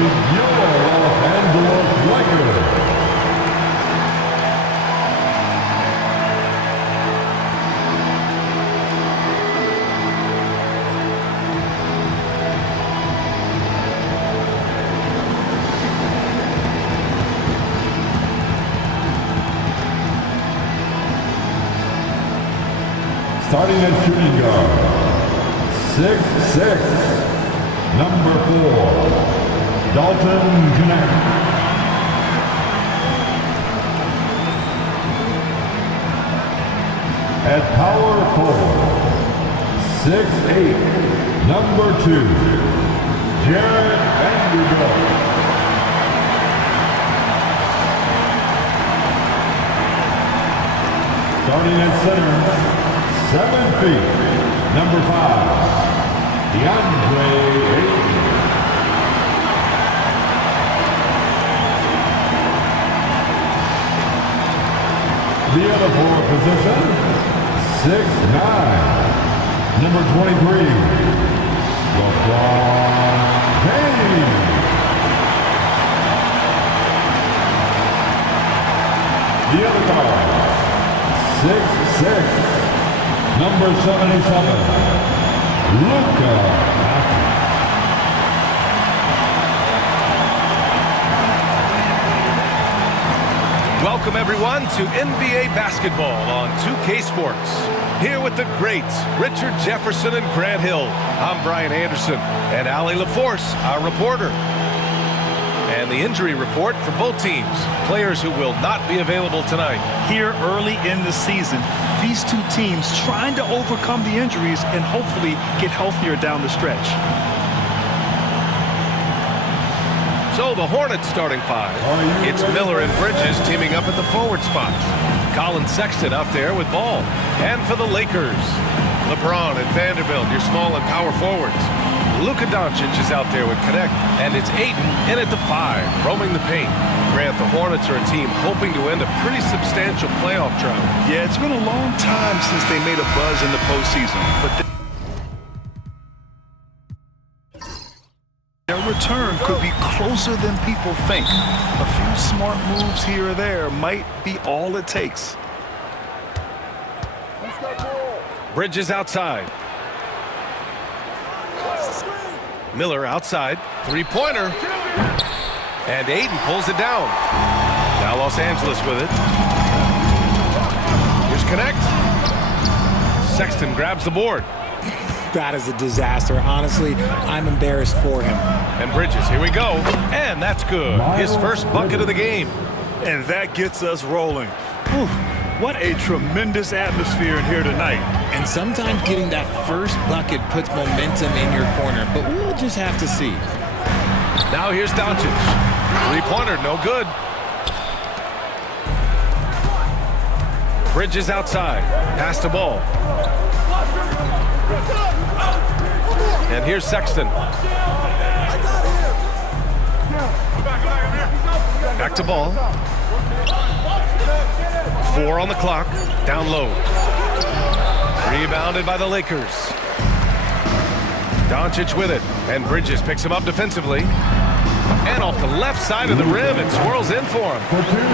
your Los Angeles Lakers. Starting at shooting guard, 6'6", number 4, Dalton Knecht. At power forward, 6'8", number 2, Jarred Vanderbilt. Starting at center, 7 feet, number 5, DeAndre Ayton. The other forward position, 6'9", number 23, LeBron James. The other guard, 6'6", number 77, Luka Doncic. Welcome everyone to NBA basketball on 2K Sports. Here with the greats, Richard Jefferson and Grant Hill. I'm Brian Anderson and Allie LaForce, our reporter. And the injury report for both teams. Players who will not be available tonight. Here early in the season, these two teams trying to overcome the injuries and hopefully get healthier down the stretch. So the Hornets starting 5. It's Miller and Bridges teaming up at the forward spots. Colin Sexton out there with ball. And for the Lakers, LeBron and Vanderbilt, your small and power forwards. Luka Doncic is out there with Knecht, and it's Ayton in at the 5, roaming the paint. Grant, the Hornets are a team hoping to end a pretty substantial playoff drought. Yeah, it's been a long time since they made a buzz in the postseason, but their return could be closer than people think. A few smart moves here or there might be all it takes. Bridges outside. Miller outside, three-pointer, and Ayton pulls it down. Now Los Angeles with it. Here's Knecht. Sexton grabs the board. That is a disaster. Honestly, I'm embarrassed for him. And Bridges, here we go. And that's good. His first bucket of the game. And that gets us rolling. Whew, what a tremendous atmosphere in here tonight. And sometimes getting that first bucket puts momentum in your corner, but we'll just have to see. Now here's Doncic. Three-pointer, no good. Bridges outside. Pass the ball. And here's Sexton. Back to ball. 4 on the clock. Down low. Rebounded by the Lakers. Doncic with it. And Bridges picks him up defensively. And off the left side of the rim, it swirls in for him.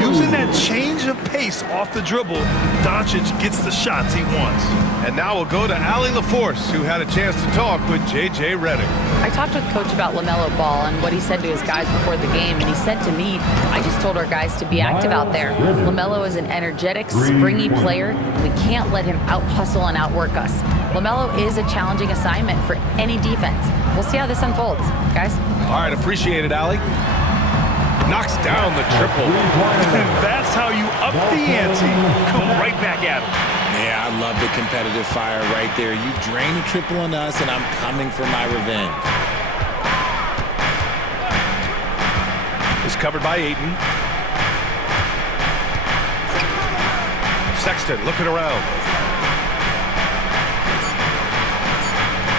Using that change of pace off the dribble, Doncic gets the shots he wants. And now we'll go to Allie LaForce, who had a chance to talk with J.J. Redick. I talked with Coach about LaMelo Ball and what he said to his guys before the game, and he said to me, I just told our guys to be active out there. LaMelo is an energetic, springy player, and we can't let him out-hustle and outwork us. LaMelo is a challenging assignment for any defense. We'll see how this unfolds, guys. All right, appreciate it, Allie. Knocks down the triple. And that's how you up the ante. Come right back at him. Yeah, I love the competitive fire right there. You drain a triple on us, and I'm coming for my revenge. Is covered by Ayton. Sexton looking around.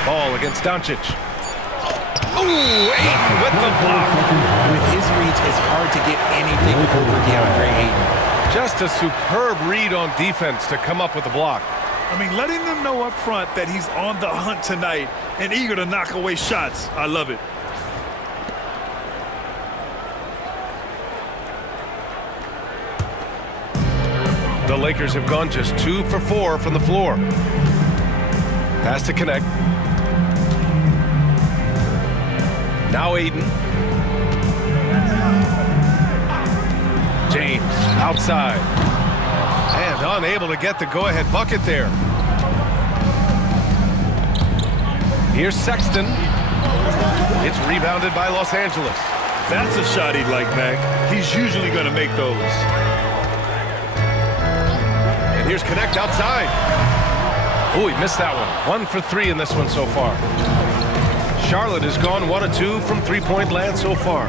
Ball against Doncic. Ooh, Ayton with the block. With his reach, it's hard to get anything over DeAndre Ayton. Just a superb read on defense to come up with the block. I mean, letting them know up front that he's on the hunt tonight and eager to knock away shots. I love it. The Lakers have gone just 2 for 4 from the floor. Pass to connect. Now Aiden. James outside. And unable to get the go-ahead bucket there. Here's Sexton. It's rebounded by Los Angeles. That's a shot he'd like back. He's usually going to make those. And here's Connect outside. Oh, he missed that one. 1 for 3 in this one so far. Charlotte has gone 1 of 2 from three-point land so far.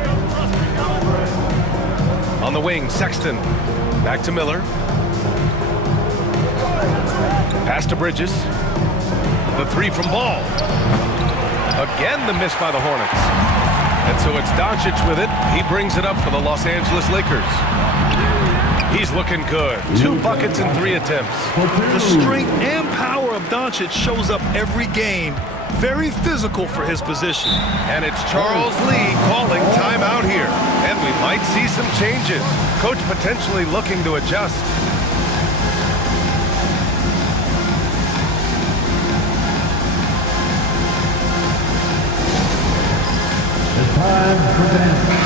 On the wing, Sexton. Back to Miller. Pass to Bridges. The 3 from Ball. Again, the miss by the Hornets. And so it's Doncic with it. He brings it up for the Los Angeles Lakers. He's looking good. 2 buckets in 3 attempts. The strength and power of Doncic shows up every game. Very physical for his position. And it's Charles Lee calling timeout here. And we might see some changes. Coach potentially looking to adjust. It's time for dancing.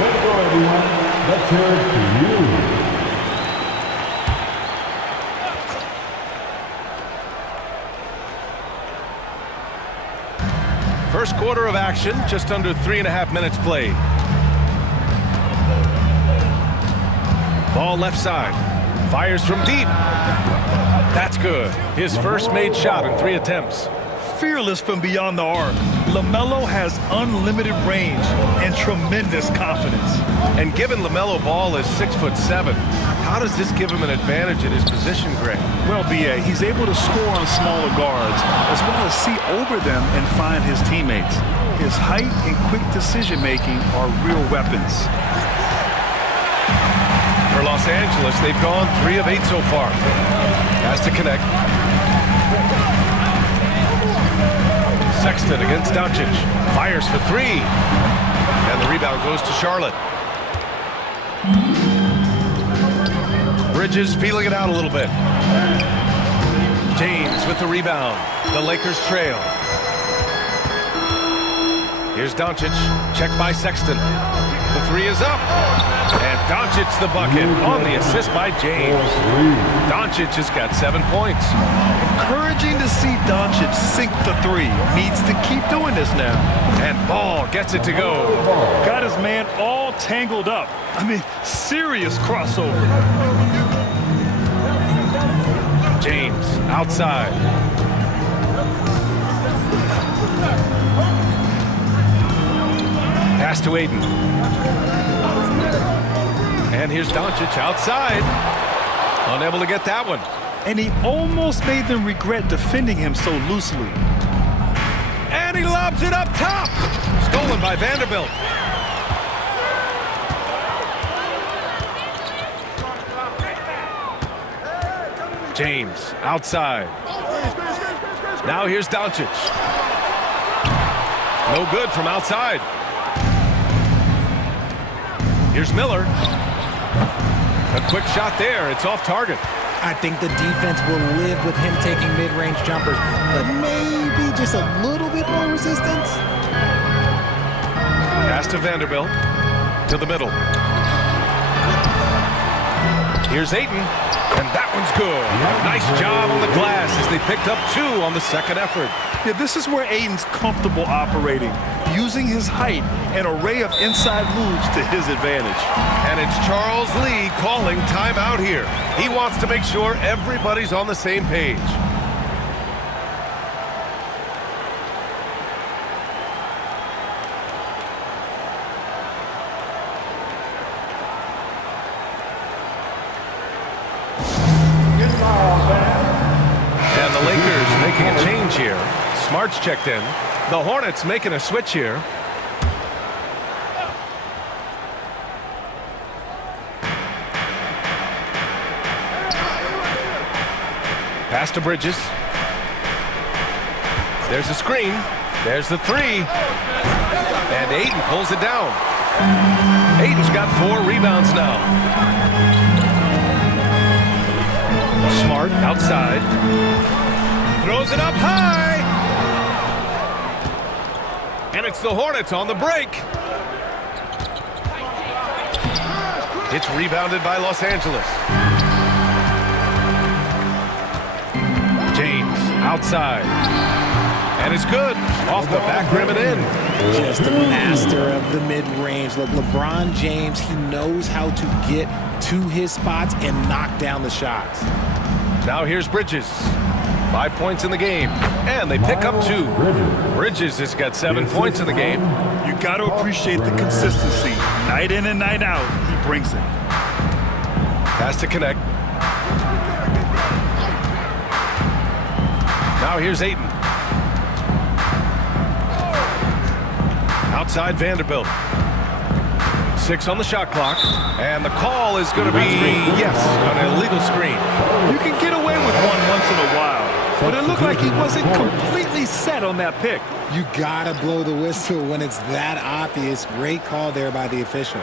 Let's go, everyone. Let's hear it for you. First quarter of action, just under 3.5 minutes played. Ball left side. Fires from deep. That's good. His first made shot in 3 attempts. Fearless from beyond the arc. LaMelo has unlimited range and tremendous confidence. And given LaMelo Ball is 6'7", how does this give him an advantage in his position, Greg? Well, B.A., he's able to score on smaller guards as well as see over them and find his teammates. His height and quick decision-making are real weapons. For Los Angeles, they've gone 3 of 8 so far. Has to connect. Sexton against Doncic. Fires for 3. And the rebound goes to Charlotte. Bridges feeling it out a little bit. James with the rebound. The Lakers trail. Here's Doncic. Checked by Sexton. The 3 is up. And Doncic the bucket on the assist by James. Doncic has got 7 points. Encouraging to see Doncic sink the 3. Needs to keep doing this now. And Ball gets it to go. Got his man all tangled up. I mean, serious crossover. James outside. Pass to Aiden. And here's Doncic outside. Unable to get that one. And he almost made them regret defending him so loosely. And he lobs it up top. Stolen by Vanderbilt. James outside. Now here's Doncic. No good from outside. Here's Miller. A quick shot there. It's off target. I think the defense will live with him taking mid-range jumpers, but maybe just a little bit more resistance. Pass to Vanderbilt. To the middle. Here's Ayton. And that one's good. Nice job on the glass as they picked up 2 on the second effort. Yeah, this is where Aiden's comfortable operating, using his height and array of inside moves to his advantage. And it's Charles Lee calling timeout here. He wants to make sure everybody's on the same page. And the Lakers making a change here. Smart's checked in. The Hornets making a switch here. Pass to Bridges. There's the screen. There's the 3. And Ayton pulls it down. Ayton's got 4 rebounds now. Smart outside. Throws it up high. And it's the Hornets on the break. It's rebounded by Los Angeles. James outside. And it's good. Off the back rim and in. Just a master of the mid-range. Look, LeBron James, he knows how to get to his spots and knock down the shots. Now here's Bridges. 5 points in the game. And they pick up 2. Bridges has got 7 points in the game. You got to appreciate the consistency. Night in and night out, he brings it. Has to connect. Now here's Ayton. Outside Vanderbilt. 6 on the shot clock. And the call is going to be, yes, an illegal screen. You can get away with one once in a while, but it looked like he wasn't completely set on that pick. You gotta blow the whistle when it's that obvious. Great call there by the official.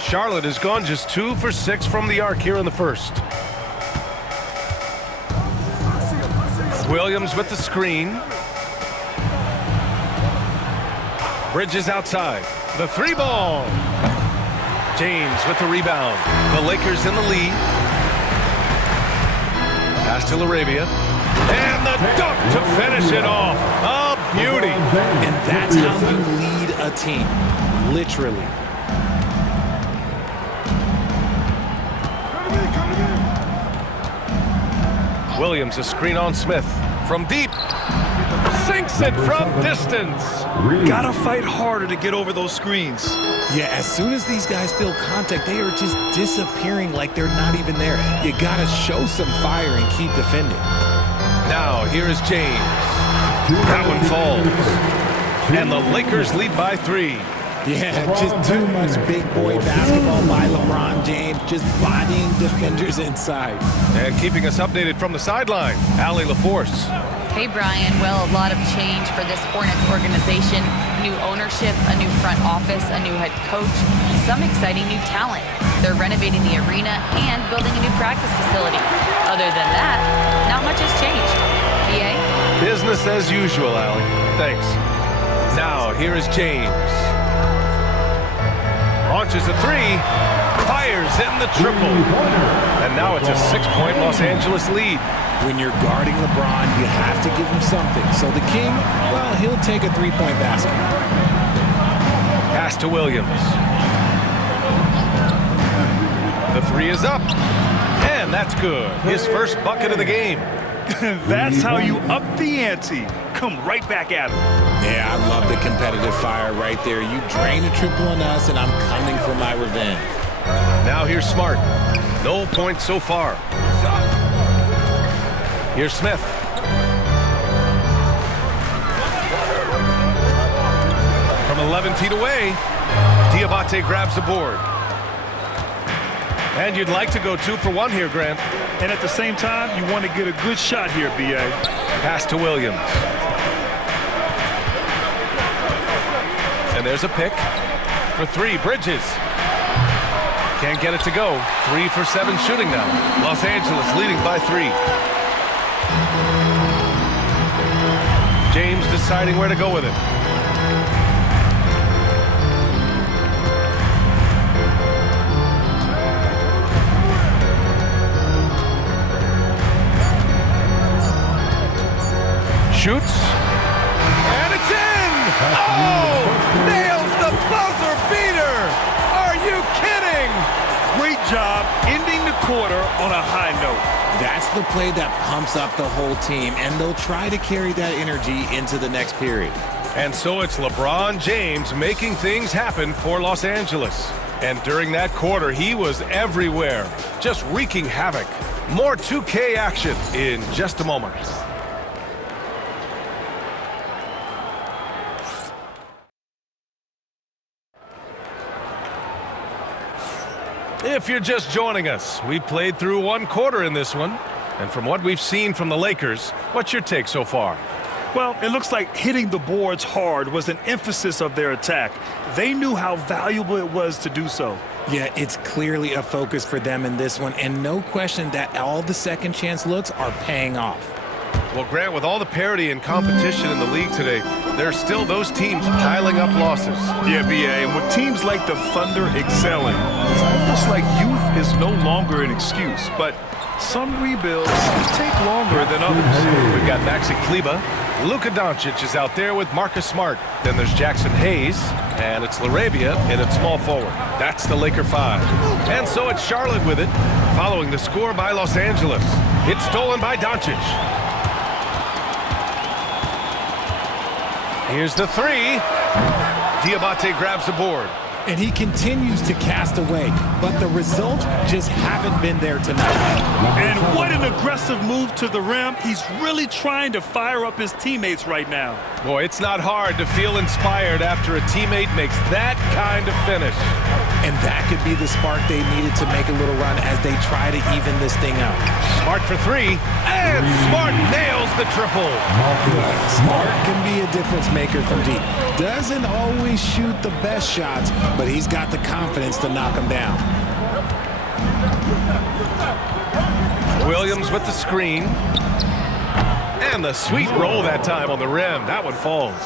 Charlotte has gone just 2 for 6 from the arc here in the first. Williams with the screen. Bridges outside. The 3 ball. James with the rebound. The Lakers in the lead. Pass to LaRavia. And the dunk to finish it off. A beauty. And that's how you lead a team. Literally. Williams a screen on Smith. From deep. Sinks it from distance. Gotta fight harder to get over those screens. Yeah, as soon as these guys feel contact, they are just disappearing like they're not even there. You gotta show some fire and keep defending. Now, here is James. That one falls. And the Lakers lead by 3. Yeah, just too much big boy basketball by LeBron James, just bodying defenders inside. And keeping us updated from the sideline, Allie LaForce. Hey, Brian. Well, a lot of change for this Hornets organization. New ownership, a new front office, a new head coach, some exciting new talent. They're renovating the arena and building a new practice facility. Other than that, not much has changed. BA? Business as usual, Allie. Thanks. Now, here is James. Launches a 3. Fires in the triple. And now it's a 6-point Los Angeles lead. When you're guarding LeBron, you have to give him something. So the King, well, he'll take a 3-point basket. Pass to Williams. The 3 is up. And that's good. His first bucket of the game. That's how you up the ante. Come right back at him. Yeah, I love the competitive fire right there. You drain a triple on us, and I'm coming for my revenge. Now here's Smart. No points so far. Here's Smith. From 11 feet away, Diabate grabs the board. And you'd like to go 2 for 1 here, Grant. And at the same time, you want to get a good shot here, B.A. Pass to Williams. And there's a pick for 3. Bridges. Can't get it to go. 3 for 7 shooting now. Los Angeles leading by 3. James deciding where to go with it. Shoots. And it's in! Oh! Nails the buzzer beater! Are you kidding? Great job ending the quarter on a high note. That's the play that pumps up the whole team, and they'll try to carry that energy into the next period. And so it's LeBron James making things happen for Los Angeles. And during that quarter, he was everywhere, just wreaking havoc. More 2K action in just a moment. If you're just joining us, we played through 1 quarter in this one. And from what we've seen from the Lakers, what's your take so far? Well, it looks like hitting the boards hard was an emphasis of their attack. They knew how valuable it was to do so. Yeah, it's clearly a focus for them in this one, and no question that all the second chance looks are paying off. Well, Grant, with all the parity and competition in the league today, there's still those teams piling up losses. Yeah, B.A., and with teams like the Thunder excelling, it's almost like youth is no longer an excuse, but some rebuilds take longer than others. We've got Maxi Kleber. Luka Doncic is out there with Marcus Smart. Then there's Jackson Hayes, and it's LaRavia in at small forward. That's the Laker 5. And so it's Charlotte with it, following the score by Los Angeles. It's stolen by Doncic. Here's the three. Diabate grabs the board. And he continues to cast away, but the results just haven't been there tonight. And what an aggressive move to the rim. He's really trying to fire up his teammates right now. Boy, it's not hard to feel inspired after a teammate makes that kind of finish. And that could be the spark they needed to make a little run as they try to even this thing out. Smart for three, and Smart nails the triple. Smart can be a difference maker from deep. Doesn't always shoot the best shots, but he's got the confidence to knock them down. Williams with the screen. And the sweet roll that time on the rim. That one falls.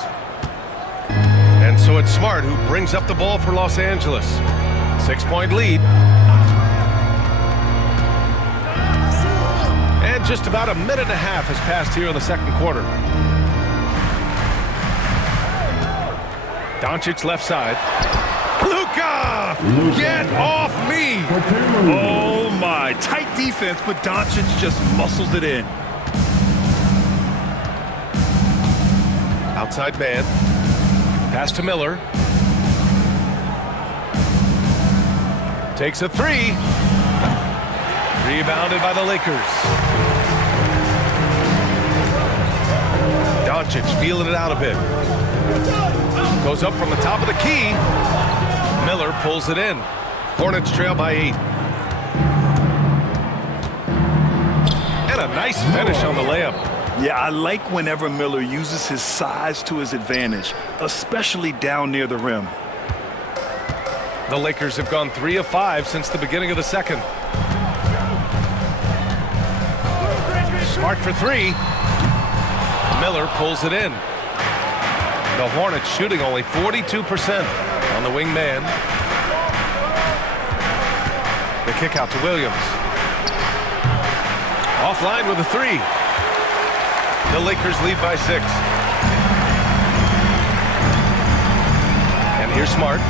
And so it's Smart who brings up the ball for Los Angeles. 6-point lead. And just about a minute and a half has passed here in the second quarter. Doncic left side. Luka! Get off me! Oh, my. Tight defense, but Doncic just muscles it in. Outside man. Pass to Miller. Takes a three. Rebounded by the Lakers. Doncic feeling it out a bit. Goes up from the top of the key. Miller pulls it in. Hornets trail by 8. And a nice finish on the layup. Yeah, I like whenever Miller uses his size to his advantage, especially down near the rim. The Lakers have gone 3 of 5 since the beginning of the second. Smart for three. Miller pulls it in. The Hornets shooting only 42% on the wing man. The kick out to Williams. Offline with a three. The Lakers lead by 6. And here's Smart.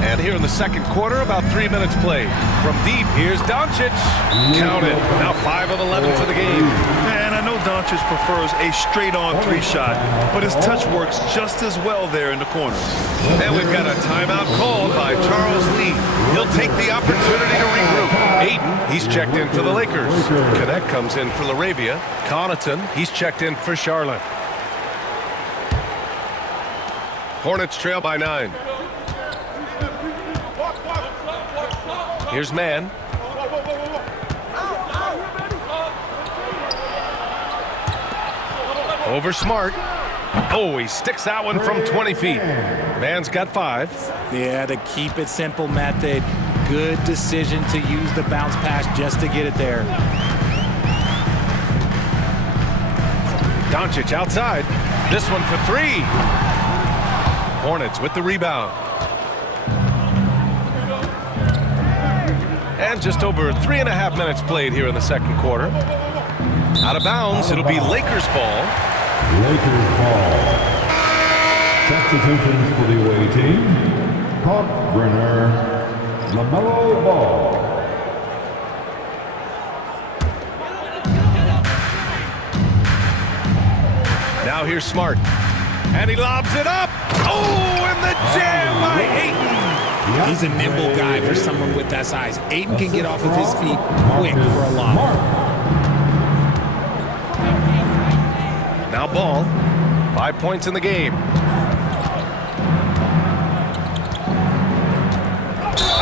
And here in the second quarter, about 3 minutes played. From deep, here's Doncic. Count it. Now 5 of 11 for the game. Man, I know Doncic prefers a straight-on 3 shot, but his touch works just as well there in the corner. And we've got a timeout called by Charles Lee. He'll take the opportunity to regroup. Aiden, he's checked in for the Lakers. Cadet comes in for LaRavia. Connaughton, he's checked in for Charlotte. Hornets trail by 9. Here's man. Over Smart. Oh, he sticks that one from 20 feet. Man's got 5. Yeah, the keep it simple method. Good decision to use the bounce pass just to get it there. Doncic outside. This one for 3. Hornets with the rebound. And just over 3.5 minutes played here in the second quarter. Out of bounds, it'll be Lakers ball. Lakers ball. Substitutions for the away team. Kalkbrenner, LaMelo Ball. Now here's Smart. And he lobs it up. Oh, and the jam by Ayton. He's a nimble guy for someone with that size. Ayton can get off of his feet quick for a lob. Now ball. 5 points in the game.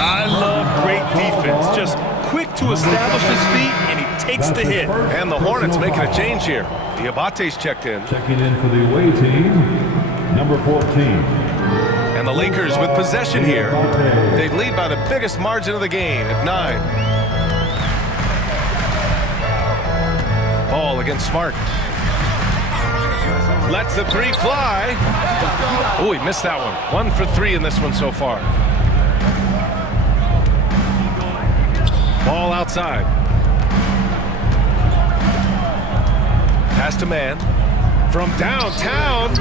I love great defense. Just quick to establish his feet, and he takes the hit. And the Hornets making a change here. Diabate's checked in. Checking in for the away team, number 14. And the Lakers with possession here. They lead by the biggest margin of the game at 9. Ball against Smart. Lets the three fly. Oh, he missed that one. 1 for 3 in this one so far. Ball outside. Pass to man. From downtown.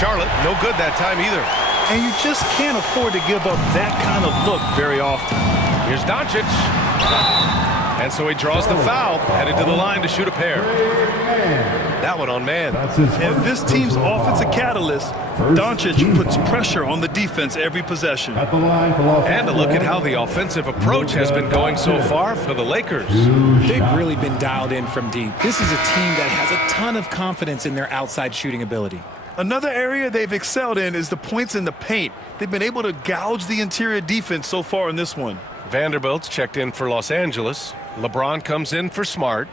Charlotte, no good that time either. And you just can't afford to give up that kind of look very often. Here's Doncic. And so he draws the foul, headed to the line to shoot a pair. That one on man. And this team's offensive catalyst, Doncic puts pressure on the defense every possession. And a look at how the offensive approach has been going so far for the Lakers. They've really been dialed in from deep. This is a team that has a ton of confidence in their outside shooting ability. Another area they've excelled in is the points in the paint. They've been able to gouge the interior defense so far in this one. Vanderbilt's checked in for Los Angeles. LeBron comes in for Smart.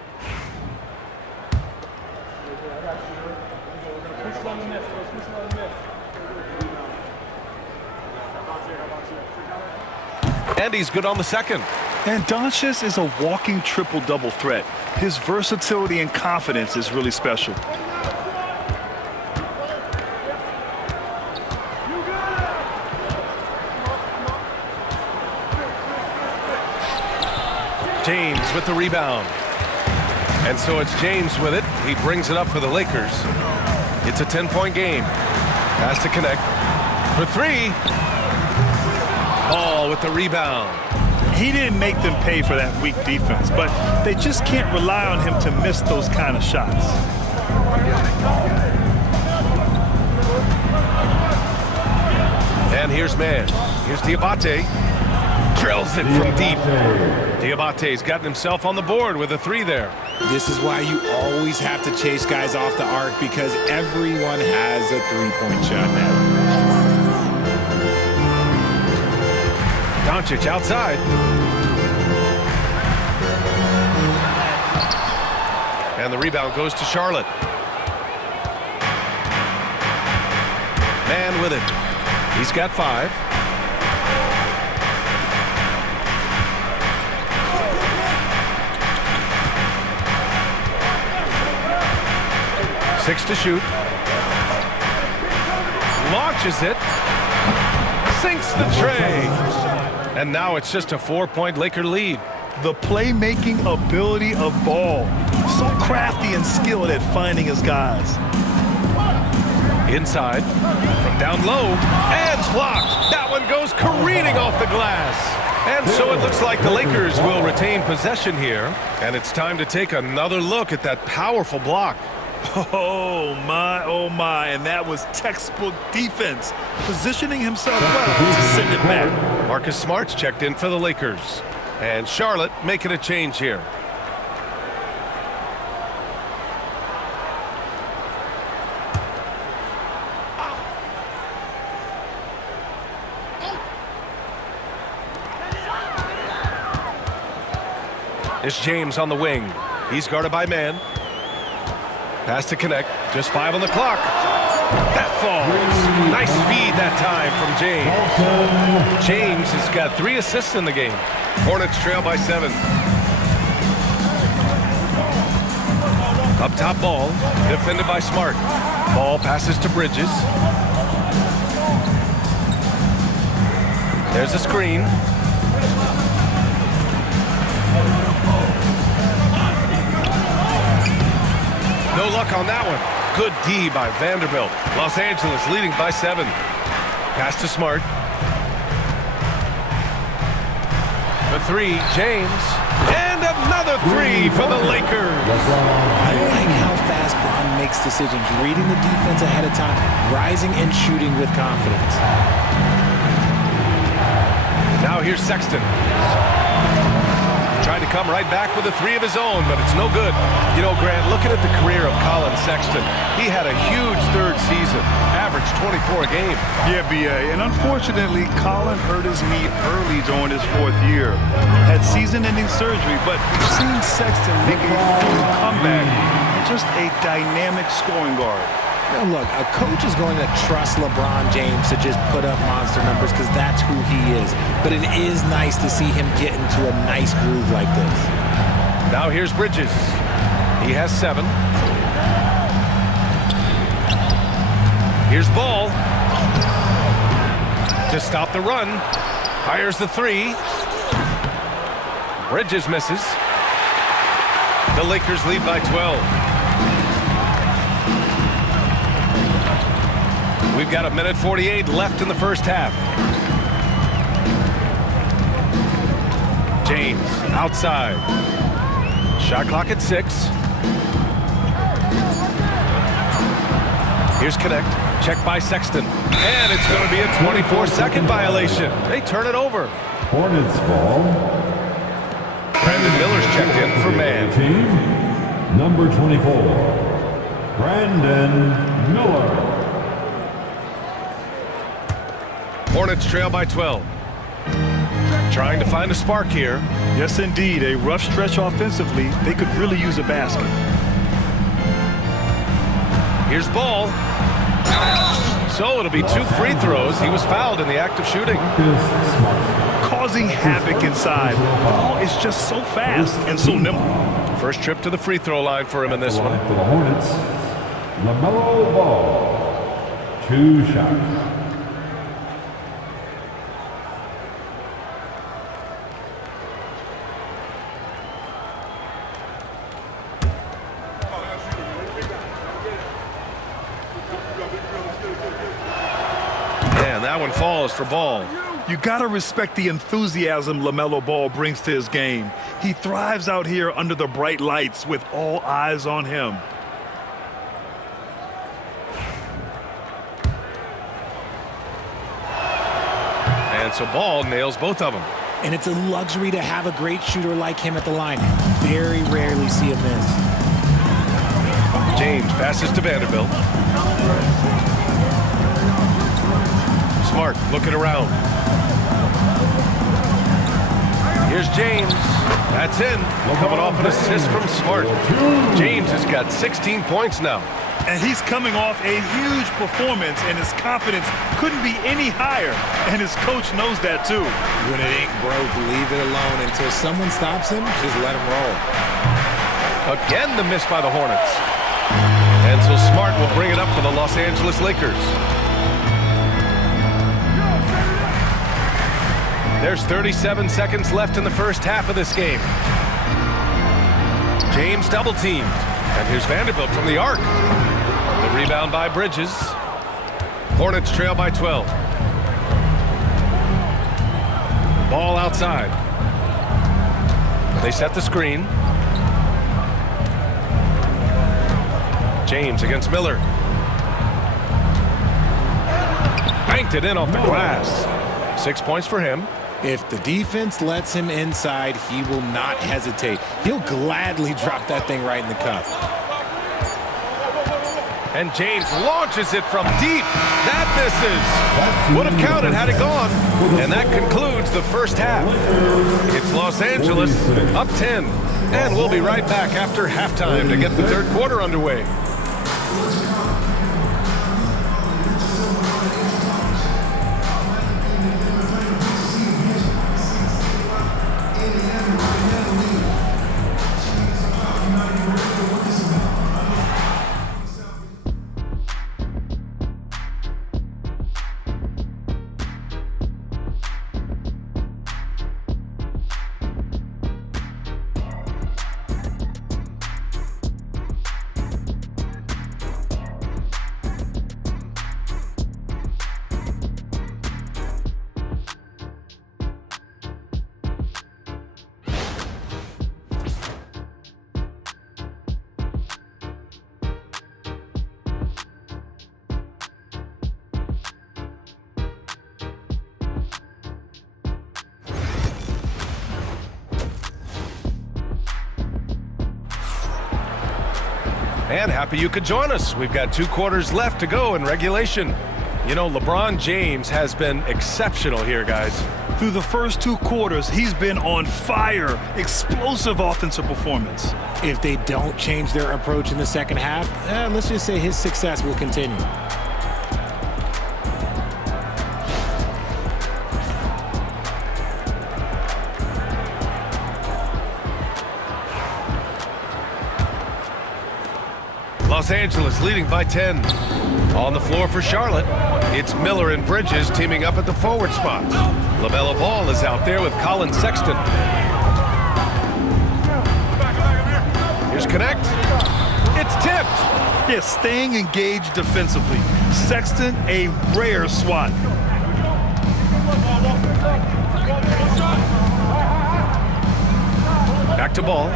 And he's good on the second. And Doncic is a walking triple-double threat. His versatility and confidence is really special. James with the rebound. And so it's James with it. He brings it up for the Lakers. It's a 10-point game. Has to connect. For 3. Ball with the rebound. He didn't make them pay for that weak defense, but they just can't rely on him to miss those kind of shots. And here's man. Here's Diabate. Drills it from deep. Diabate's gotten himself on the board with a 3 there. This is why you always have to chase guys off the arc, because everyone has a three-point shot now. Doncic outside. And the rebound goes to Charlotte. Man with it. He's got 5. Six to shoot. Launches it. Sinks the tray. And now it's just a 4-point Laker lead. The playmaking ability of Ball. So crafty and skilled at finding his guys. Inside. From down low. And blocked. That one goes careening off the glass. And so it looks like the Lakers will retain possession here. And it's time to take another look at that powerful block. Oh my, and that was textbook defense, positioning himself well to send it back. Marcus Smart's checked in for the Lakers. And Charlotte making a change here. It's James on the wing. He's guarded by man. Pass to connect. Just 5 on the clock. That falls. Nice feed that time from James. James has got 3 assists in the game. Hornets trail by 7. Up top ball. Defended by Smart. Ball passes to Bridges. There's a screen. No luck on that one. Good D by Vanderbilt. Los Angeles leading by 7. Pass to Smart. The 3, James. And another 3 for the Lakers. I like how fast Bron makes decisions, reading the defense ahead of time, rising and shooting with confidence. Now here's Sexton. Trying to come right back with a 3 of his own, but it's no good. You know, Grant, looking at the career of Colin Sexton, he had a huge 3rd season, averaged 24 a game. Yeah, B.A., and unfortunately, Colin hurt his knee early during his 4th year. Had season-ending surgery, but we've seen Sexton make a full comeback and just a dynamic scoring guard. Now look, a coach is going to trust LeBron James to just put up monster numbers because that's who he is. But it is nice to see him get into a nice groove like this. Now here's Bridges. He has 7. Here's Ball. To stop the run. Fires the 3. Bridges misses. The Lakers lead by 12. We've got 1:48 left in the first half. James outside. Shot clock at 6. Here's Connect. Check by Sexton. And it's going to be a 24-second violation. They turn it over. Hornets ball. Brandon Miller's checked in for man. Team number 24, Brandon Miller. Hornets trail by 12. Trying to find a spark here. Yes, indeed. A rough stretch offensively. They could really use a basket. Here's Ball. So it'll be 2 free throws. He was fouled in the act of shooting. Causing havoc inside. The ball is just so fast and so nimble. First trip to the free throw line for him in this one. For the Hornets, LaMelo Ball. 2 shots. And that one falls for Ball. You gotta respect the enthusiasm LaMelo Ball brings to his game. He thrives out here under the bright lights with all eyes on him. And so Ball nails both of them. And it's a luxury to have a great shooter like him at the line. Very rarely see a miss. James passes to Vanderbilt. Smart looking around. Here's James. That's in. Coming off an assist from Smart. James has got 16 points now. And he's coming off a huge performance, and his confidence couldn't be any higher. And his coach knows that too. When it ain't broke, leave it alone until someone stops him. Just let him roll. Again, the miss by the Hornets. And so Smart will bring it up for the Los Angeles Lakers. There's 37 seconds left in the first half of this game. James double teamed. And here's Vanderbilt from the arc. The rebound by Bridges. Hornets trail by 12. Ball outside. They set the screen. James against Miller. Banked it in off the glass. 6 points for him. If the defense lets him inside, he will not hesitate. He'll gladly drop that thing right in the cup. And James launches it from deep. That misses. Would have counted had it gone. And that concludes the first half. It's Los Angeles up 10. And we'll be right back after halftime to get the third quarter underway. And happy you could join us. We've got 2 quarters left to go in regulation. You know, LeBron James has been exceptional here, guys. Through the first 2 quarters, he's been on fire. Explosive offensive performance. If they don't change their approach in the second half, let's just say his success will continue. Los Angeles leading by 10. On the floor for Charlotte, it's Miller and Bridges teaming up at the forward spots. LaMelo Ball is out there with Colin Sexton. Here's Connect. It's tipped. Yeah, staying engaged defensively. Sexton, a rare swat. Back to Ball.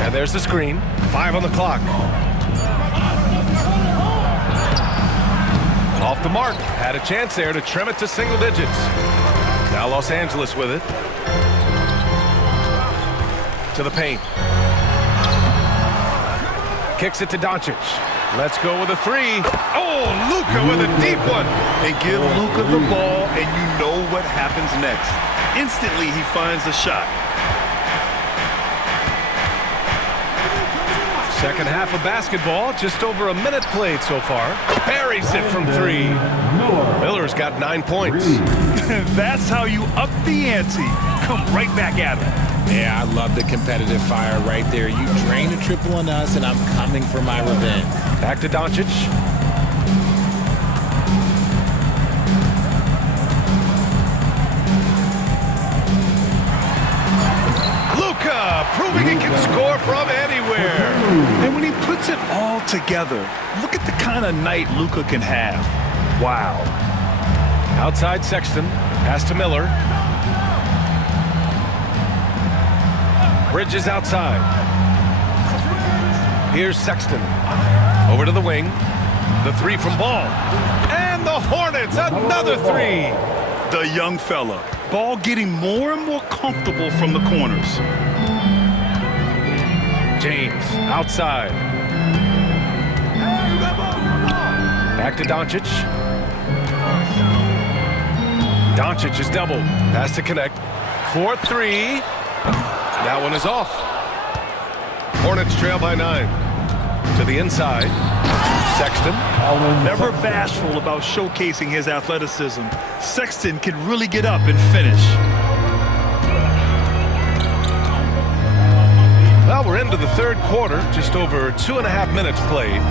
And there's the screen. 5 on the clock. Off the mark. Had a chance there to trim it to single digits. Now Los Angeles with it. To the paint. Kicks it to Doncic. Let's go with a 3. Oh, Luka with a deep one. They give Luka the ball, and you know what happens next. Instantly, he finds a shot. Second half of basketball, just over a minute played so far. Buries it from 3. Miller's got 9 points. That's how you up the ante. Come right back at him. Yeah, I love the competitive fire right there. You drain a triple on us, and I'm coming for my revenge. Back to Doncic. Luka proving he can score from anywhere. And when he puts it all together, look at the kind of night Luka can have. Wow. Outside Sexton. Pass to Miller. Bridges outside. Here's Sexton. Over to the wing. The 3 from Ball. And the Hornets, another 3. The young fella. Ball getting more and more comfortable from the corners. James outside. Back to Doncic. Doncic is doubled. Pass to Connect. 4-3. That one is off. Hornets trail by 9. To the inside. Sexton. Never bashful about showcasing his athleticism. Sexton can really get up and finish. Well, we're into the third quarter. Just over 2.5 minutes played.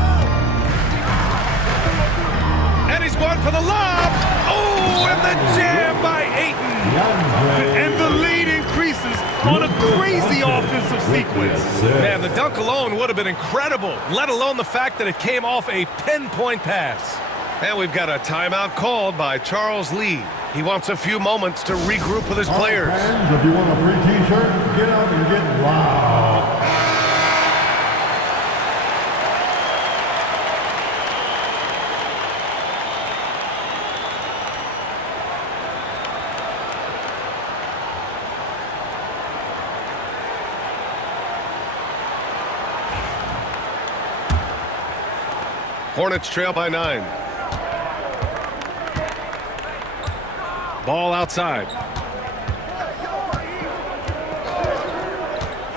And he's going for the lob. Oh, and the jam by Ayton. And the lead increases on a crazy offensive sequence. Man, the dunk alone would have been incredible, let alone the fact that it came off a pinpoint pass. And we've got a timeout called by Charles Lee. He wants a few moments to regroup with his players. Fans, if you want a free t-shirt, get out and get loud. Hornets trail by 9. Ball outside.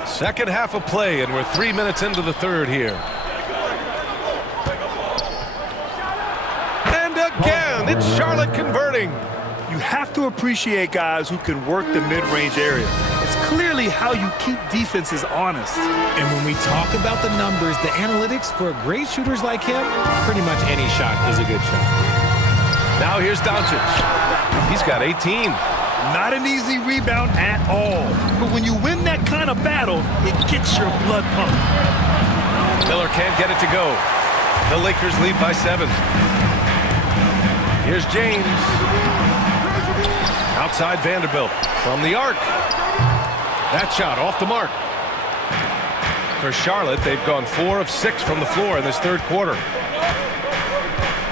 Second half of play, and we're 3 minutes into the third here. And again, it's Charlotte converting. You have to appreciate guys who can work the mid-range area. It's clearly how you keep defenses honest. And when we talk about the numbers, the analytics for great shooters like him, pretty much any shot is a good shot. Now here's Doncic. He's got 18. Not an easy rebound at all. But when you win that kind of battle, it gets your blood pumping. Miller can't get it to go. The Lakers lead by 7. Here's James. Outside Vanderbilt from the arc. That shot off the mark. For Charlotte, they've gone 4 of 6 from the floor in this third quarter.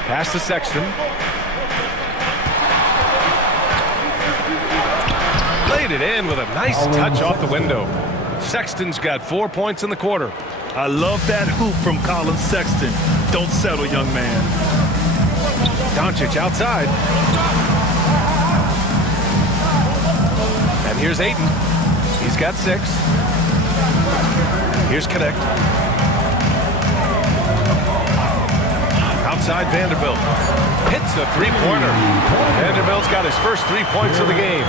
Pass to Sexton. Laid it in with a nice touch off the window. Sexton's got 4 points in the quarter. I love that hoop from Colin Sexton. Don't settle, young man. Doncic outside. And here's Ayton. He's got 6. Here's Connect. Outside Vanderbilt. Hits a three-pointer. Vanderbilt's got his first 3 points of the game.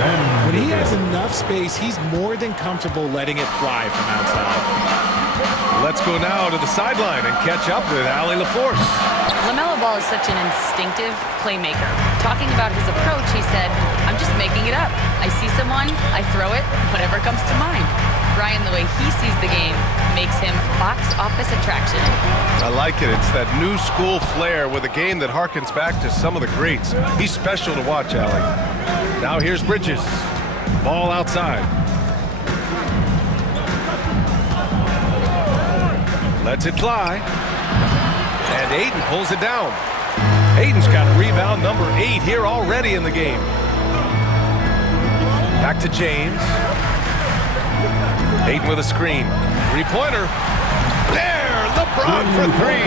When he has enough space, he's more than comfortable letting it fly from outside. Let's go now to the sideline and catch up with Allie LaForce. LaMelo Ball is such an instinctive playmaker. Talking about his approach, he said, "I'm just making it up. I see someone, I throw it, whatever comes to mind." Brian, the way he sees the game makes him box office attraction. I like it. It's that new school flair with a game that harkens back to some of the greats. He's special to watch, Allie. Now here's Bridges. Ball outside. Lets it fly. And Ayton pulls it down. Ayton's got rebound number 8 here already in the game. Back to James. Ayton with a screen. Three-pointer. There! LeBron for 3.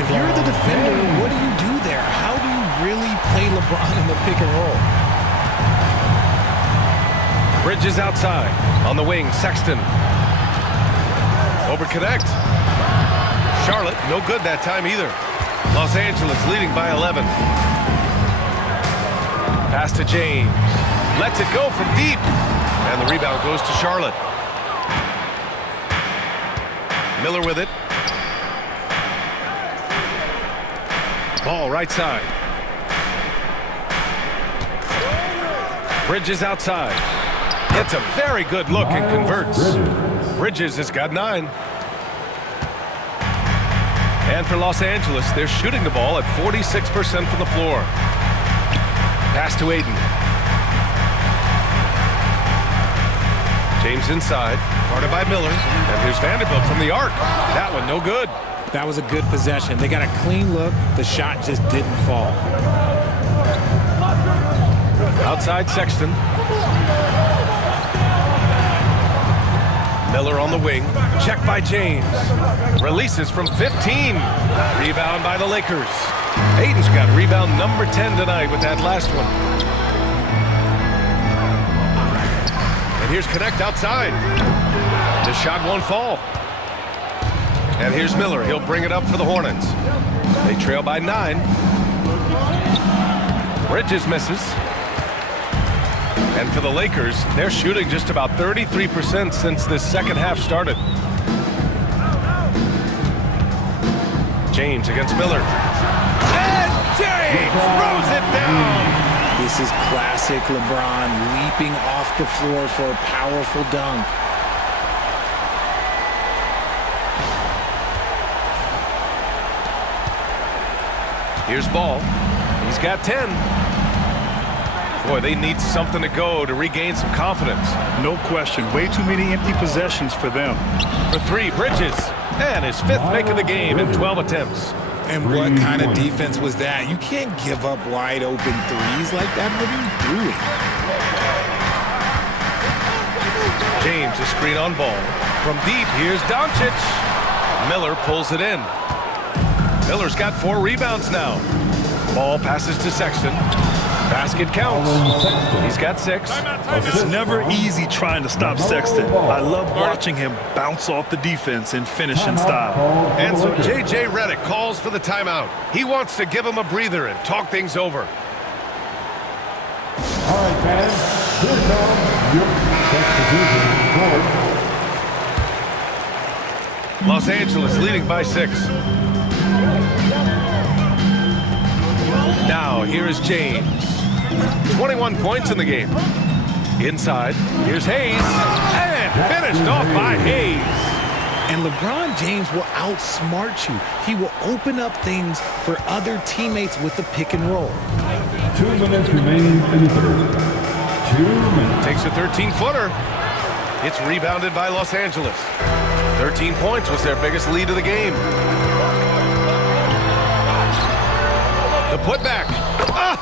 If you're the defender, what do you do there? How do you really play LeBron in the pick and roll? Bridges outside. On the wing, Sexton. Over Connect. Charlotte, no good that time either. Los Angeles leading by 11. Pass to James. Lets it go from deep. And the rebound goes to Charlotte. Miller with it. Ball right side. Bridges outside. It's a very good look and converts. Bridges has got 9. And for Los Angeles, they're shooting the ball at 46% from the floor. Pass to Ayton. James inside, guarded by Miller. And here's Vanderbilt from the arc. That one no good. That was a good possession. They got a clean look. The shot just didn't fall. Outside Sexton. Miller on the wing. Check by James. Releases from 15. Rebound by the Lakers. Ayton's got rebound number 10 tonight with that last one. And here's Connect outside. The shot won't fall. And here's Miller. He'll bring it up for the Hornets. They trail by 9. Bridges misses. And for the Lakers, they're shooting just about 33% since this second half started. James against Miller. And James throws it down. This is classic LeBron leaping off the floor for a powerful dunk. Here's Ball. He's got 10. Boy, they need something to go to regain some confidence. No question. Way too many empty possessions for them. For 3, Bridges. And his 5th make of the game in 12 attempts. And what kind of defense was that? You can't give up wide open threes like that. What are you doing? James, a screen on Ball. From deep, here's Doncic. Miller pulls it in. Miller's got 4 rebounds now. Ball passes to Sexton. Basket counts. He's got 6. It's never easy trying to stop Sexton. I love watching him bounce off the defense and finish in style. And so J.J. Redick calls for the timeout. He wants to give him a breather and talk things over. All right, fans, here comes your substitution. Los Angeles leading by 6. Now, here is James. 21 points in the game. Inside, here's Hayes. And finished off by Hayes. And LeBron James will outsmart you. He will open up things for other teammates with the pick and roll. 2 minutes remaining in the third. 2 minutes. Takes a 13-footer. It's rebounded by Los Angeles. 13 points was their biggest lead of the game. The putback.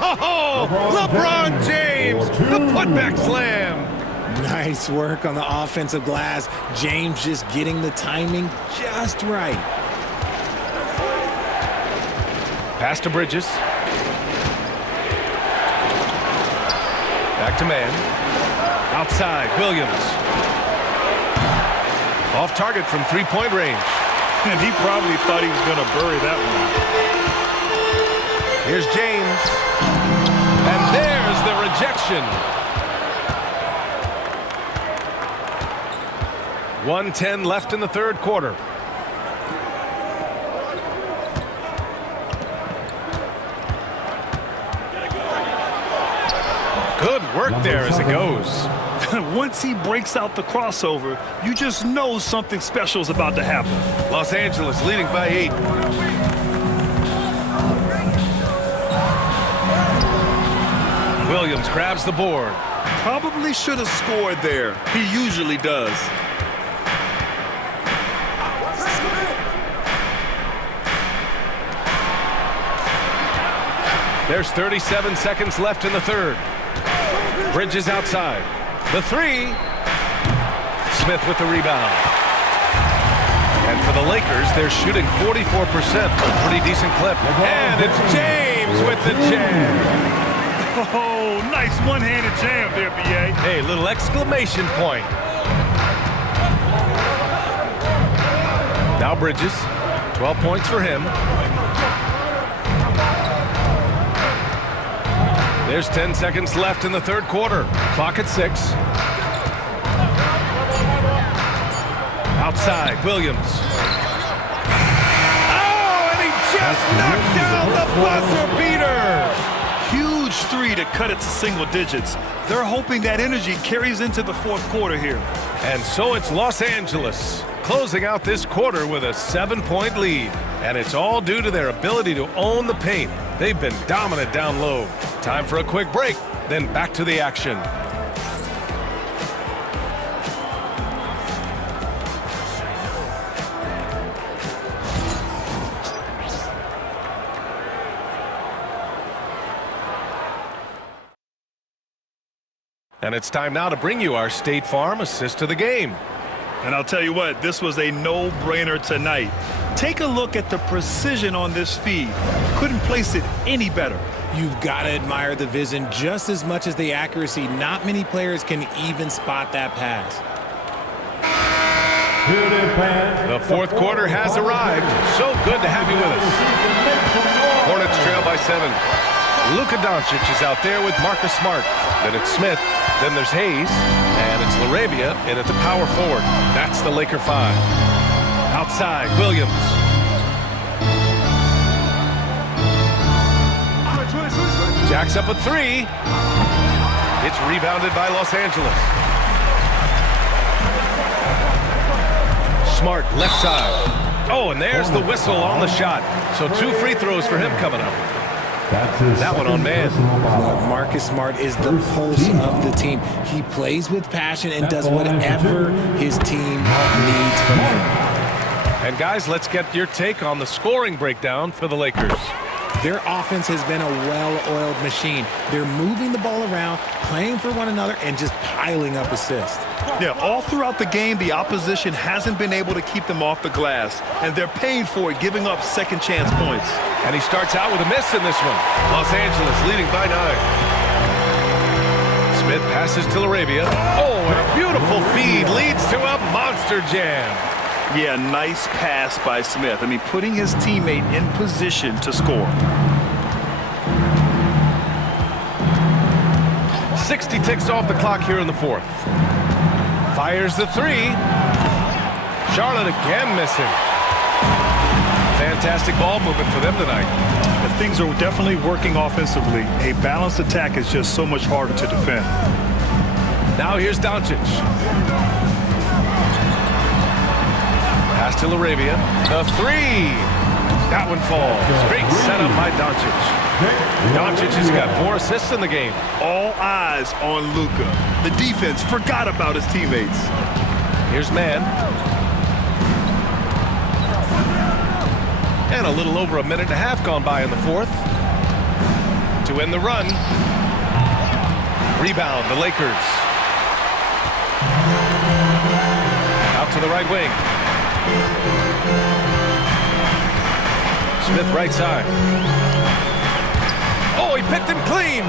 Oh, LeBron James, the putback slam. Nice work on the offensive glass. James just getting the timing just right. Pass to Bridges. to man. Outside, Williams. Off target from three-point range. And he probably thought he was going to bury that one. Here's James. And there's the rejection. 1:10 left in the third quarter. Good work there as it goes. Once he breaks out the crossover, you just know something special is about to happen. Los Angeles leading by 8. Williams grabs the board. Probably should have scored there. He usually does. There's 37 seconds left in the third. Bridges outside. The three. Smith with the rebound. And for the Lakers, they're shooting 44%. A pretty decent clip. And it's James with the jam. Oh, nice one-handed jam there, B.A. Hey, little exclamation point. Now Bridges. 12 points for him. There's 10 seconds left in the third quarter. Clock at 6. Outside, Williams. Oh, and he just knocked down the buzzer beater. Huge three to cut it to single digits. They're hoping that energy carries into the fourth quarter here. And so it's Los Angeles closing out this quarter with a 7-point lead. And it's all due to their ability to own the paint. They've been dominant down low. Time for a quick break, then back to the action. And it's time now to bring you our State Farm assist to the game. And I'll tell you what, this was a no-brainer tonight. Take a look at the precision on this feed. Couldn't place it any better. You've got to admire the vision just as much as the accuracy. Not many players can even spot that pass. The fourth quarter has arrived. So good to have you with us. Hornets trail by 7. Luka Doncic is out there with Marcus Smart. Then it's Smith. Then there's Hayes. And it's LaRavia in at the power forward. That's the Laker 5. Outside, Williams. Jacks up a 3. It's rebounded by Los Angeles. Smart, left side. Oh, and there's the whistle on the shot. So 2 free throws for him coming up. That one on man. Look, Marcus Smart is the pulse of the team. He plays with passion and does whatever his team needs from him. And guys, let's get your take on the scoring breakdown for the Lakers. Their offense has been a well-oiled machine. They're moving the ball around, playing for one another, and just piling up assists. Yeah, all throughout the game, the opposition hasn't been able to keep them off the glass, and they're paying for it, giving up second chance points. And he starts out with a miss in this one. Los Angeles leading by 9. Smith passes to LaRavia. Oh, and a beautiful feed leads to a monster jam. Yeah, nice pass by Smith. I mean, putting his teammate in position to score. 60 ticks off the clock here in the fourth. Fires the 3. Charlotte again missing. Fantastic ball movement for them tonight. Things are definitely working offensively. A balanced attack is just so much harder to defend. Now here's Doncic. Pass to LaRavia. The 3. That one falls. Great setup by Doncic. Doncic has got 4 assists in the game. All eyes on Luka. The defense forgot about his teammates. Here's man. And a little over a minute and a half gone by in the fourth. To end the run. Rebound, the Lakers. Out to the right wing. Smith right side. Oh, he picked him clean.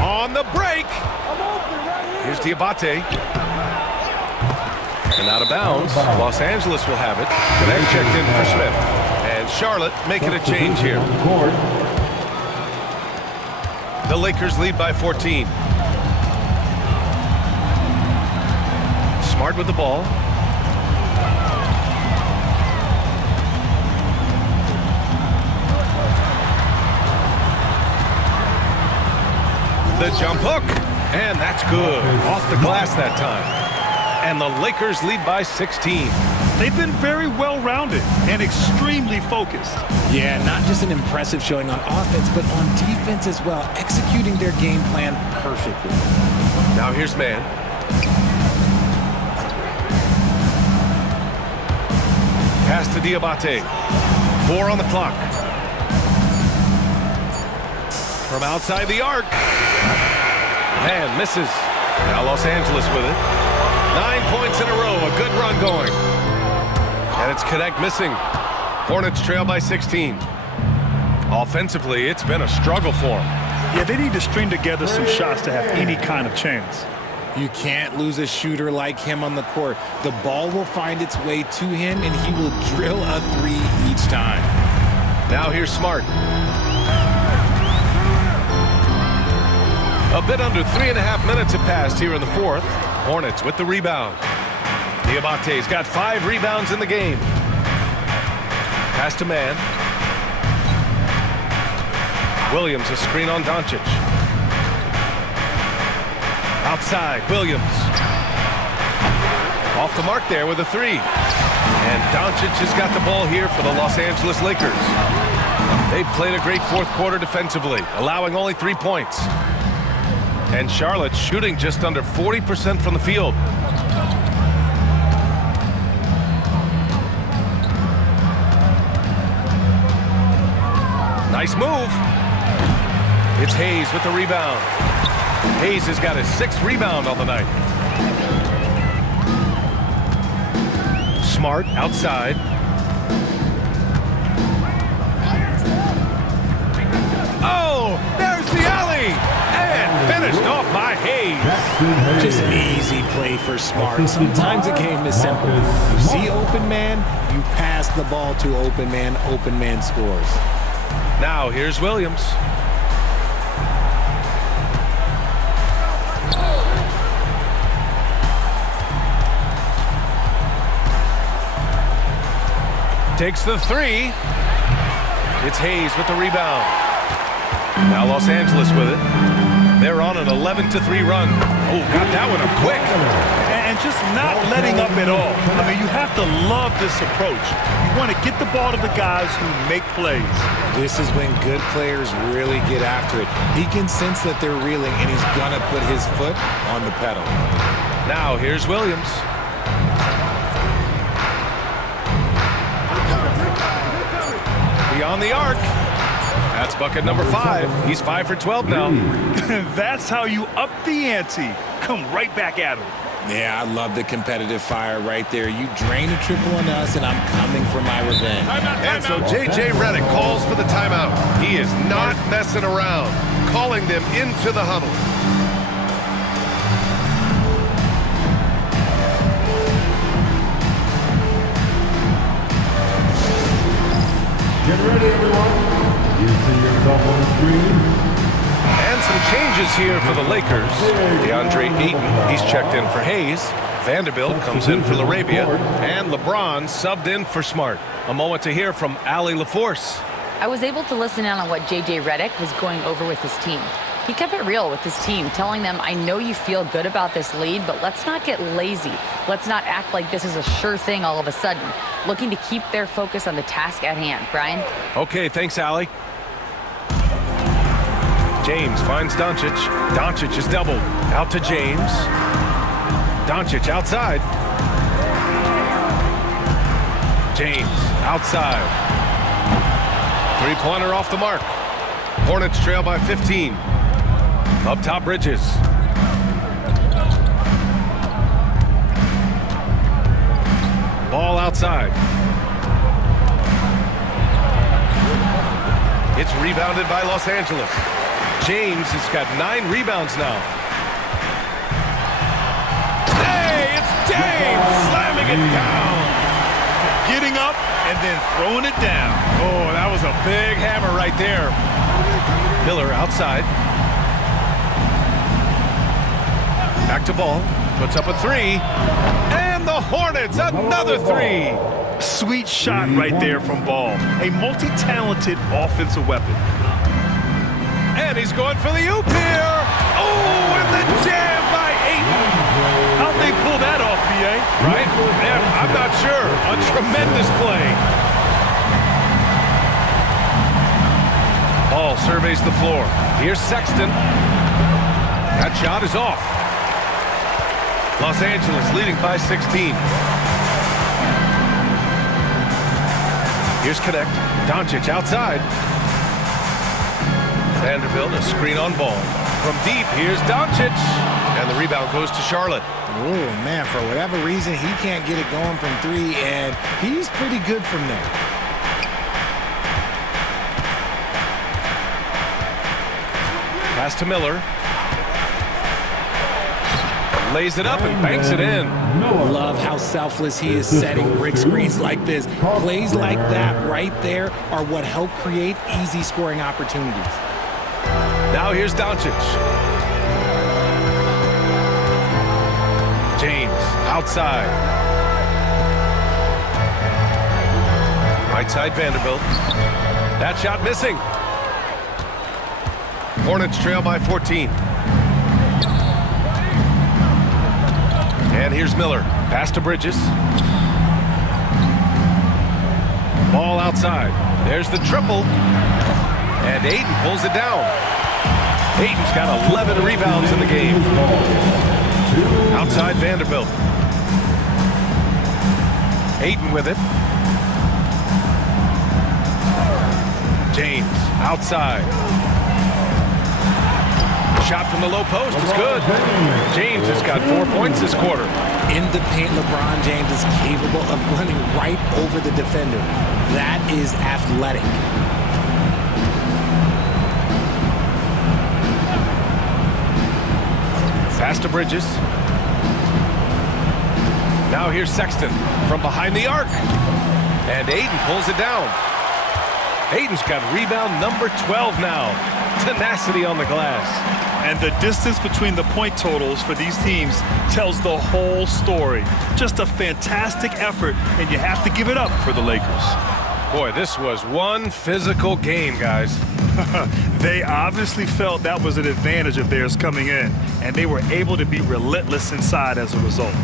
On the break. Here's Diabate. And out of bounds. Los Angeles will have it. Connect checked in for Smith. And Charlotte making a change here. The Lakers lead by 14. Smart with the ball. The jump hook. And that's good. Off the glass that time. And the Lakers lead by 16. They've been very well-rounded and extremely focused. Yeah, not just an impressive showing on offense, but on defense as well, executing their game plan perfectly. Now here's man. Pass to Diabate. 4 on the clock. From outside the arc. Man misses. Now Los Angeles with it. 9 points in a row. A good run going. And it's Connect missing. Hornets trail by 16. Offensively, it's been a struggle for them. Yeah, they need to string together some shots to have any kind of chance. You can't lose a shooter like him on the court. The ball will find its way to him, and he will drill a 3 each time. Now here's Smart. A bit under 3.5 minutes have passed here in the fourth. Hornets with the rebound. Diabate's got 5 rebounds in the game. Pass to man. Williams a screen on Doncic. Outside, Williams. Off the mark there with a 3. And Doncic has got the ball here for the Los Angeles Lakers. They've played a great fourth quarter defensively, allowing only 3 points. And Charlotte shooting just under 40% from the field. Nice move. It's Hayes with the rebound. Hayes has got his 6th rebound on the night. Smart outside. Oh, there's the alley. And finished off by Hayes. Just an easy play for Smart. Sometimes the game is simple. You see open man, you pass the ball to open man scores. Now here's Williams. Takes the 3. It's Hayes with the rebound. Now Los Angeles with it. They're on an 11-3 run. Oh, got that one up quick. And just not letting up at all. I mean, you have to love this approach. You want to get the ball to the guys who make plays. This is when good players really get after it. He can sense that they're reeling, and he's going to put his foot on the pedal. Now here's Williams. Beyond the arc. That's bucket number 5. He's 5 for 12 now. That's how you up the ante. Come right back at him. Yeah, I love the competitive fire right there. You drain a triple on us, and I'm coming for my revenge. And so J.J. Redick calls for the timeout. He is not messing around, calling them into the huddle. Get ready, everyone. You see yourself on the screen. And some changes here for the Lakers. DeAndre Ayton, he's checked in for Hayes. Vanderbilt comes in for Larabia. And LeBron subbed in for Smart. A moment to hear from Allie LaForce. I was able to listen in on what J.J. Redick was going over with his team. He kept it real with his team, telling them, I know you feel good about this lead, but let's not get lazy. Let's not act like this is a sure thing all of a sudden. Looking to keep their focus on the task at hand. Brian? Okay, thanks, Allie. James finds Doncic. Doncic is doubled. Out to James. Doncic outside. James outside. Three-pointer off the mark. Hornets trail by 15. Up top, Bridges. Ball outside. It's rebounded by Los Angeles. James has got 9 rebounds now. Hey, it's James slamming it down. Getting up and then throwing it down. Oh, that was a big hammer right there. Miller outside. Back to Ball. Puts up a 3. And the Hornets, another 3. Sweet shot right there from Ball. A multi-talented offensive weapon. And he's going for the oop here. Oh, and the jam by Ayton. How'd they pull that off, B.A.? Right? Man, I'm not sure. A tremendous play. Ball surveys the floor. Here's Sexton. That shot is off. Los Angeles leading by 16. Here's Connect. Doncic outside. Vanderbilt, a screen on Ball. From deep, here's Doncic. And the rebound goes to Charlotte. Oh, man, for whatever reason, he can't get it going from 3, and he's pretty good from there. Pass to Miller. Lays it up and banks it in. Love how selfless he is setting brick screens like this. Plays like that right there are what help create easy scoring opportunities. Now here's Doncic. James outside. Right side Vanderbilt. That shot missing. Hornets trail by 14. And here's Miller. Pass to Bridges. Ball outside. There's the triple. And Ayton pulls it down. Ayton's got 11 rebounds in the game. Outside Vanderbilt. Ayton with it. James outside. Shot from the low post is good. James has got 4 points this quarter. In the paint, LeBron James is capable of running right over the defender. That is athletic. Pass to Bridges. Now here's Sexton from behind the arc. And Ayton pulls it down. Ayton's got rebound number 12 now. Tenacity on the glass. And the distance between the point totals for these teams tells the whole story. Just a fantastic effort, and you have to give it up for the Lakers. Boy, this was one physical game, guys. They obviously felt that was an advantage of theirs coming in, and they were able to be relentless inside as a result.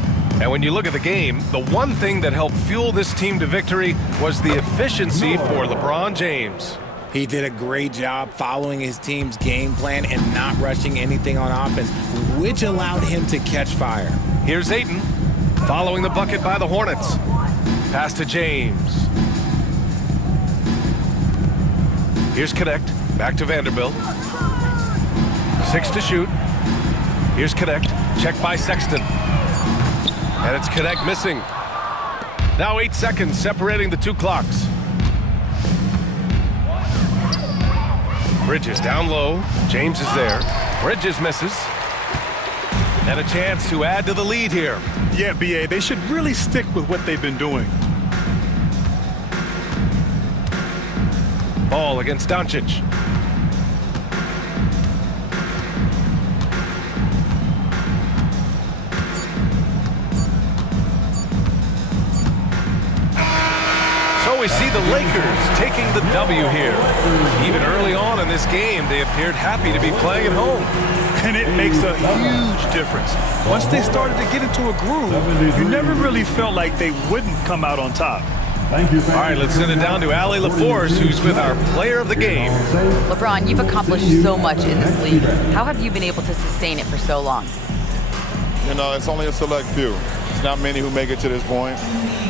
And when you look at the game, the one thing that helped fuel this team to victory was the efficiency for LeBron James. He did a great job following his team's game plan and not rushing anything on offense, which allowed him to catch fire. Here's Ayton following the bucket by the Hornets. Pass to James. Here's Connect. Back to Vanderbilt. 6 to shoot. Here's Connect. Check by Sexton. And it's Connect missing. Now 8 seconds separating the two clocks. Bridges down low. James is there. Bridges misses. And a chance to add to the lead here. Yeah, B.A., they should really stick with what they've been doing. Ball against Doncic. So we see the Lakers taking the W here. Even early on in this game, they appeared happy to be playing at home. And it makes a huge difference. Once they started to get into a groove, you never really felt like they wouldn't come out on top. Thank you. All right, let's send it down to Allie LaForce, who's with our player of the game. LeBron, you've accomplished so much in this league. How have you been able to sustain it for so long? You know, it's only a select few. It's not many who make it to this point,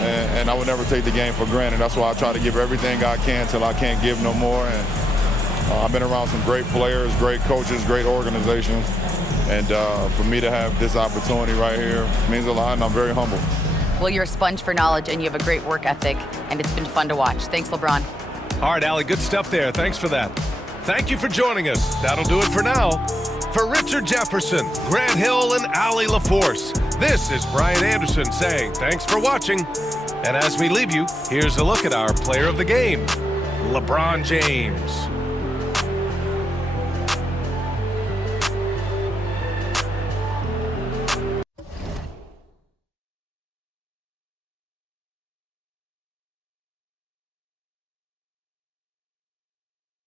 and I would never take the game for granted. That's why I try to give everything I can till I can't give no more. And I've been around some great players, great coaches, great organizations, and for me to have this opportunity right here means a lot, and I'm very humble. Well, you're a sponge for knowledge, and you have a great work ethic, and it's been fun to watch. Thanks, LeBron. All right, Allie, good stuff there. Thanks for that. Thank you for joining us. That'll do it for now. For Richard Jefferson, Grant Hill, and Allie LaForce, this is Brian Anderson saying thanks for watching. And as we leave you, here's a look at our player of the game, LeBron James.